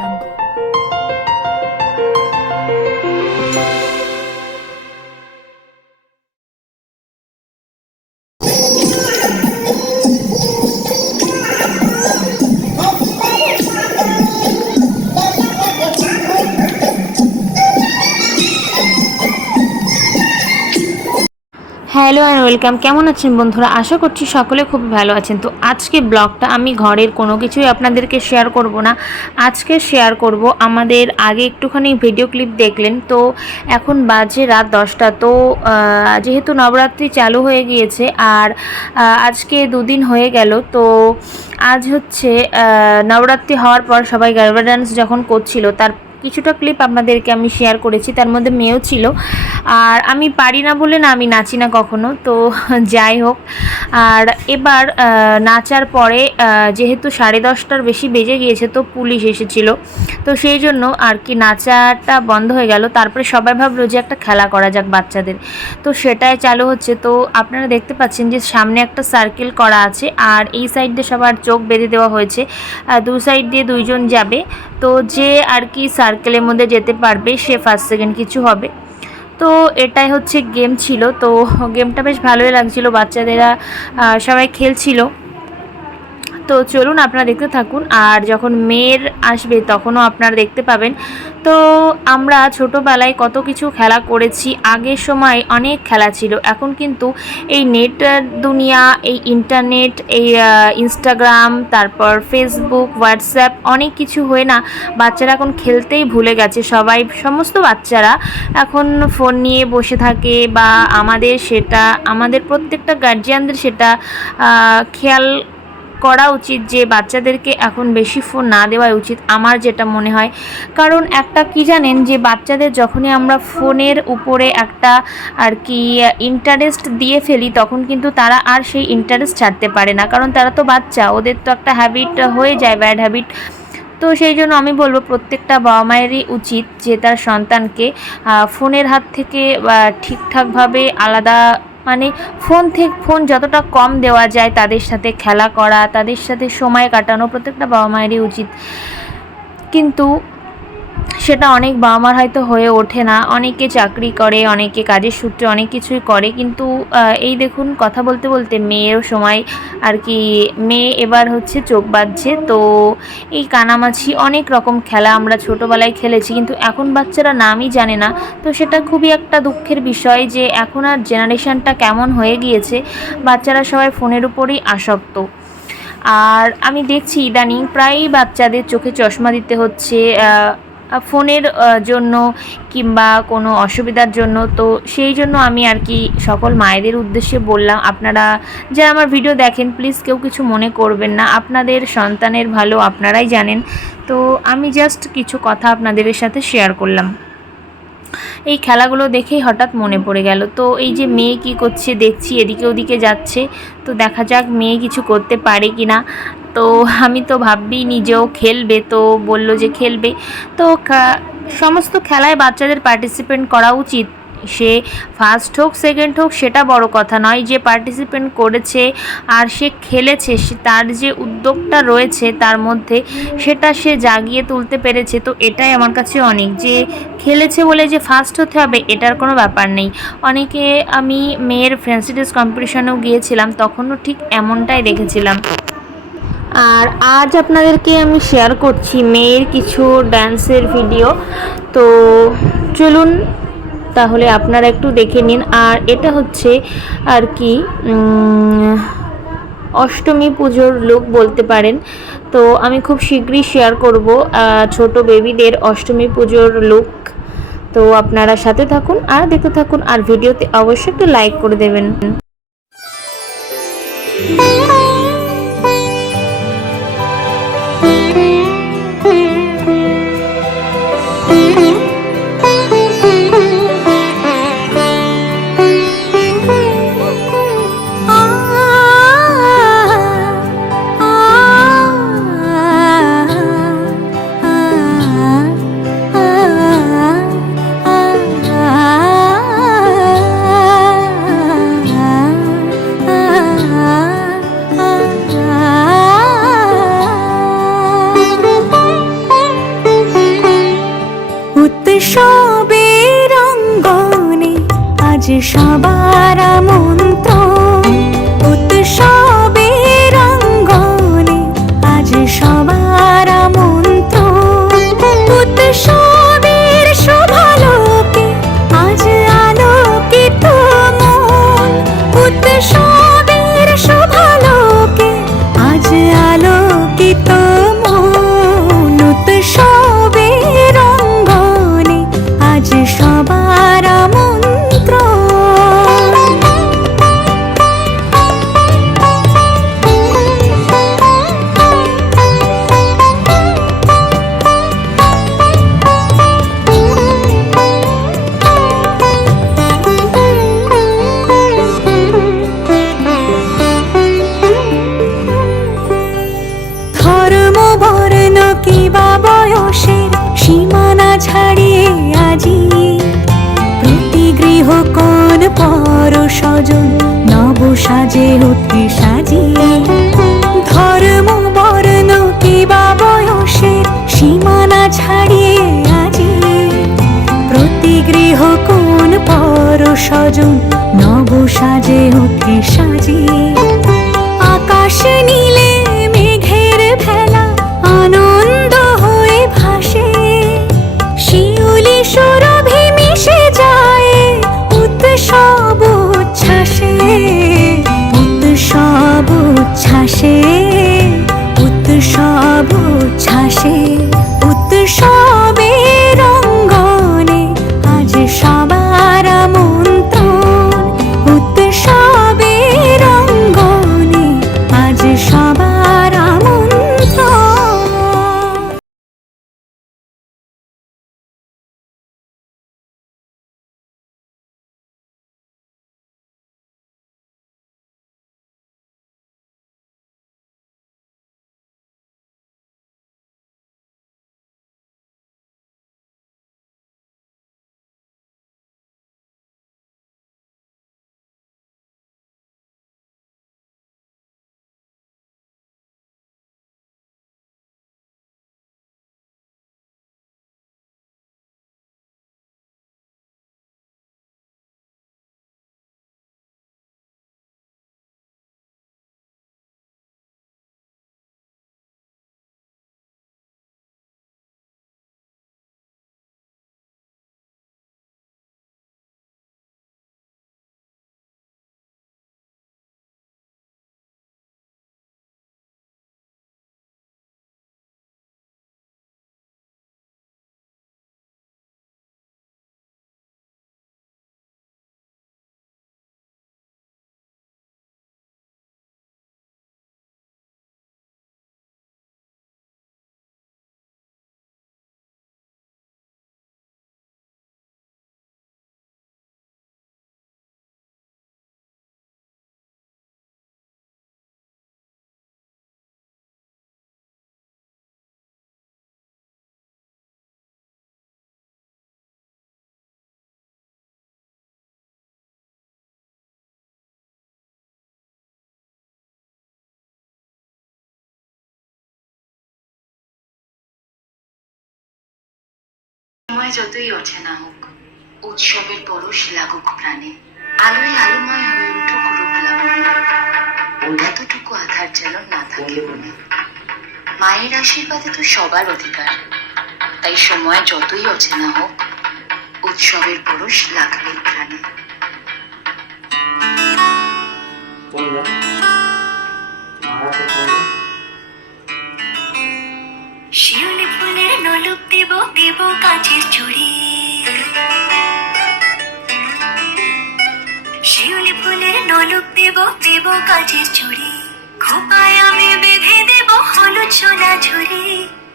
jungle. Hello and welcome কেমন আছেন বন্ধুরা? আশা করছি সকলে খুব ভালো আছেন। তো আজকে ব্লগটা আমি ঘরের কোনো কিছুই আপনাদেরকে শেয়ার করব না। আজকে শেয়ার করব আমাদের আগে একটুখানি ভিডিও ক্লিপ দেখলেন। তো এখন বাজে রাত দশটা। তো যেহেতু নবরাত্রি চালু হয়ে গিয়েছে আর আজকে দুদিন হয়ে গেল। তো আজ হচ্ছে নবরাত্রি হওয়ার পর সবাই গারবা ডান্স যখন করছিল, তার কিছুটা ক্লিপ আপনাদেরকে আমি শেয়ার করেছি, তার মধ্যে মেয়েও ছিল। আর আমি পারি না বলে না, আমি নাচি না কখনো, তো যাই হোক। আর এবার নাচার পরে যেহেতু সাড়ে দশটার বেশি বেজে গিয়েছে, তো পুলিশ এসেছিল। তো সেই জন্য আর কি নাচাটা বন্ধ হয়ে গেল। তারপরে সবাই ভাবলো যে একটা খেলা করা যাক বাচ্চাদের। তো সেটাই চালু হচ্ছে। তো আপনারা দেখতে পাচ্ছেন যে সামনে একটা সার্কেল করা আছে, আর এই সাইড সবার চোখ বেঁধে দেওয়া হয়েছে। দু সাইড দিয়ে দুইজন যাবে। তো যে আর কি সার্কেলের মধ্যে যেতে পারবে, সে ফার্স্ট সেকেন্ড কিছু হবে। তো এটাই হচ্ছে গেম ছিল। তো গেমটা বেশ ভালোই লাগছিল। বাচ্চাদেরা সবাই খেলছিল। তো চলুন আপনারা দেখতে থাকুন, আর যখন মেয়ের আসবে তখনও আপনারা দেখতে পাবেন। তো আমরা ছোটোবেলায় কত কিছু খেলা করেছি, আগের সময় অনেক খেলা ছিল। এখন কিন্তু এই নেট দুনিয়া, এই ইন্টারনেট, এই ইনস্টাগ্রাম, তারপর ফেসবুক, হোয়াটসঅ্যাপ অনেক কিছু হয়ে না বাচ্চারা এখন খেলতেই ভুলে গেছে। সবাই, সমস্ত বাচ্চারা এখন ফোন নিয়ে বসে থাকে বা আমাদের সেটা, আমাদের প্রত্যেকটা গার্জিয়ানদের সেটা খেয়াল করা উচিত যে বাচ্চাদেরকে এখন বেশি ফোন না দেওয়াই উচিত, আমার যেটা মনে হয়। কারণ একটা কি জানেন যে বাচ্চাদের যখনই আমরা ফোনের উপরে একটা আর কি ইন্টারেস্ট দিয়ে ফেলি, তখন কিন্তু তারা আর সেই ইন্টারেস্ট ছাড়তে পারে না। কারণ তারা তো বাচ্চা, ওদের তো একটা হ্যাবিট হয়ে যায় ব্যাড হ্যাবিট তো সেই জন্য আমি বলব, প্রত্যেকটা বাবা মায়েরই উচিত যে তার সন্তানকে ফোনের হাত থেকে ঠিকঠাকভাবে আলাদা মানে ফোন থেকে, ফোন যতটা কম দেওয়া যায় তাদের সাথে খেলা করা, তাদের সাথে সময় কাটানো প্রত্যেকটা বাবা মায়েরই উচিত। কিন্তু সেটা অনেক বাবা মার হয়তো হয়ে ওঠে না। অনেকে চাকরি করে, অনেকে কাজের সূত্রে অনেক কিছুই করে। কিন্তু এই দেখুন, কথা বলতে বলতে মেয়ের সময় আর কি, মেয়ে এবার হচ্ছে চোখ বাঁধছে। তো এই কানামাছি অনেক রকম খেলা আমরা ছোটোবেলায় খেলেছি। কিন্তু এখন বাচ্চারা নামই জানে না। তো সেটা খুবই একটা দুঃখের বিষয় যে এখন আর জেনারেশানটা কেমন হয়ে গিয়েছে। বাচ্চারা সবাই ফোনের উপরেই আসক্ত। আর আমি দেখছি ইদানিং প্রায়ই বাচ্চাদের চোখে চশমা দিতে হচ্ছে ফোনের জন্য কিংবা কোনো অসুবিধার জন্য। তো সেই জন্য আমি আর কি সকল মায়েদের উদ্দেশ্যে বললাম, আপনারা যারা আমার ভিডিও দেখেন প্লিজ কেউ কিছু মনে করবেন না। আপনাদের সন্তানের ভালো আপনারাই জানেন। তো আমি জাস্ট কিছু কথা আপনাদের সাথে শেয়ার করলাম। এই খেলাগুলো দেখেই হঠাৎ মনে পড়ে গেল। তো এই যে মেয়ে কি করছে, দেখছি, এদিকে ওদিকে যাচ্ছে। তো দেখা যাক মেয়ে কিছু করতে পারে কি না তো আমি তো ভাববি নিজেও খেলবে, তো বলল যে খেলবে। তো সমস্ত খেলায় বাচ্চাদের পার্টিসিপেন্ট করা উচিত। সে ফার্স্ট হোক সেকেন্ড হোক, সেটা বড় কথা নয়। যে পার্টিসিপেন্ট করেছে আর সে খেলেছে তার যে উদ্যোগটা রয়েছে তার মধ্যে সেটা সে জাগিয়ে তুলতে পেরেছে। তো এটাই আমার কাছে অনেক যে খেলেছে বলে যে ফার্স্ট হতে হবে, এটার কোনো ব্যাপার নেই। অনেকে আমি মেয়ের ফ্রেন্সিডিস কম্পিটিশনেও গিয়েছিলাম, তখনও ঠিক এমনটাই দেখেছিলাম। আর আজ আপনাদেরকে আমি শেয়ার করছি মেয়ের কিছু ডান্সের ভিডিও তো চলুন তাহলে আপনারা একটু দেখে নিন। আর এটা হচ্ছে আর কি অষ্টমী পুজোর লুক বলতে পারেন। তো আমি খুব শীঘ্রই শেয়ার করব ছোট বেবিদের অষ্টমী পুজোর লুক তো আপনারা সাথে থাকুন আর দেখতে থাকুন। আর ভিডিওতে অবশ্যই একটু লাইক করে দেবেন। সবে রঙ্গনে আজ সবার আমন্ত্রণ। ছাড়িয়ে আজি। প্রতি গৃহ কোন পর স্বজন নব সাজে উঠে সাজিয়ে ধর্ম, বর্ণ কিবা বয়সের সীমানা ছাড়িয়ে আজি। প্রতি গৃহ কোন পর স্বজন নব সাজে উঠে সাজিয়ে সময় যতই ওঠে না হোক উৎসবের পরশ লাগুক প্রাণে। আলোয় আলোময় হয়ে উঠুক রূপ লাবণ্য। এতটুকু আধার যেন না থাকে মনে। মায়ের আশীর্বাদে তো সবার অধিকার। তাই সময় যতই অচেনা হোক উৎসবের পরশ লাগবে প্রাণে। দেব কাচের চুড়ি। শিউলি ফুলের নলুক দেব দেব চুড়ি। খোপায় আমি বেঁধে দেব হলুদ সোনা ঝুড়ি।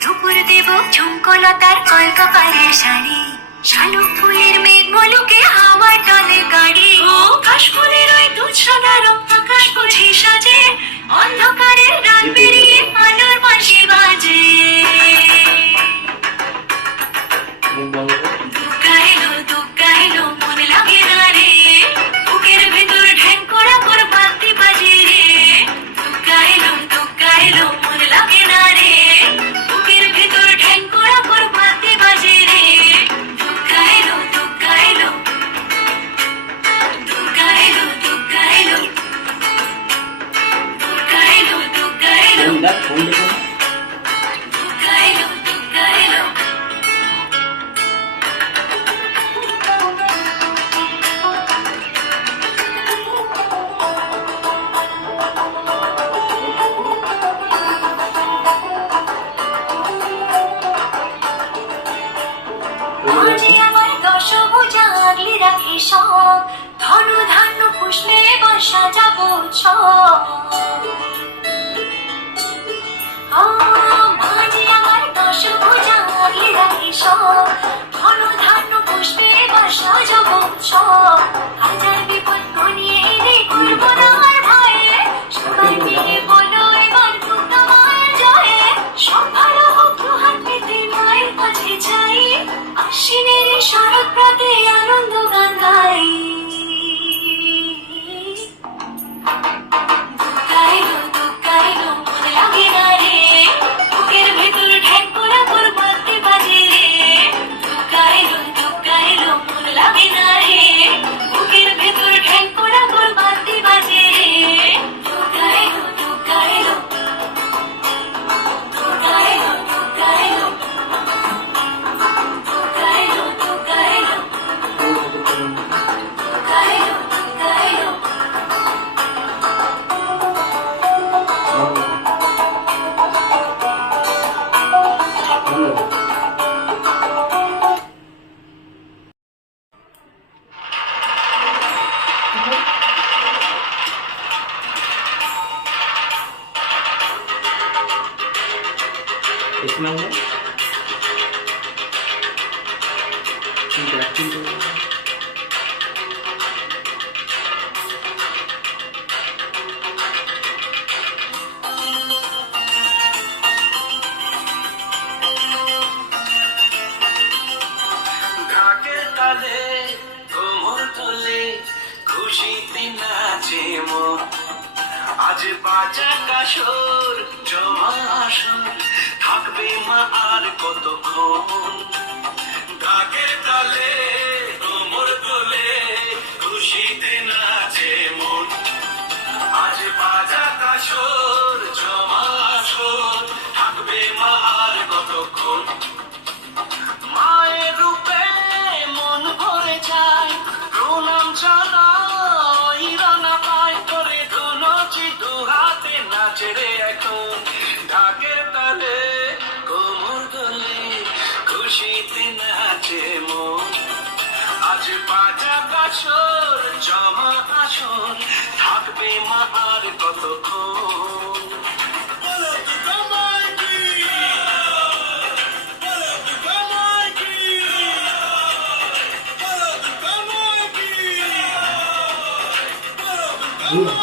দুপুর দেব ঝুমকলতার কলকাপাড়ের শাড়ি। শালুক ফুলের মেঘ মলুকে হাওয়ার তলে গাড়ি। ও কাশ ফুলের ওই দুধ সব। ধন ধান্য পুষ্পে বর্ষা যাব মাঝে আমার রাখি সব। ধন ধান্য পুষ্পে বর্ষা যাব হাজার বিপদ নিয়ে না ভয়ে। সবাই মিলে ছাই আশ্বিনের শারদ প্রাতে আনন্দ গান গাই। इसमें है इंटरेक्टिंग ঢাকে তালে কোমর তোলে খুশিতে নাচে মন আজ বাজা কাসর জমা আসর থাকবে মা আর কতক্ষণ? ঢাকের তালে কোমর তোলে খুশিতে নাচে মন। আজ বাজা কাসর আছর জমা আছর থাকবে মা আর কতক্ষণ Ooh.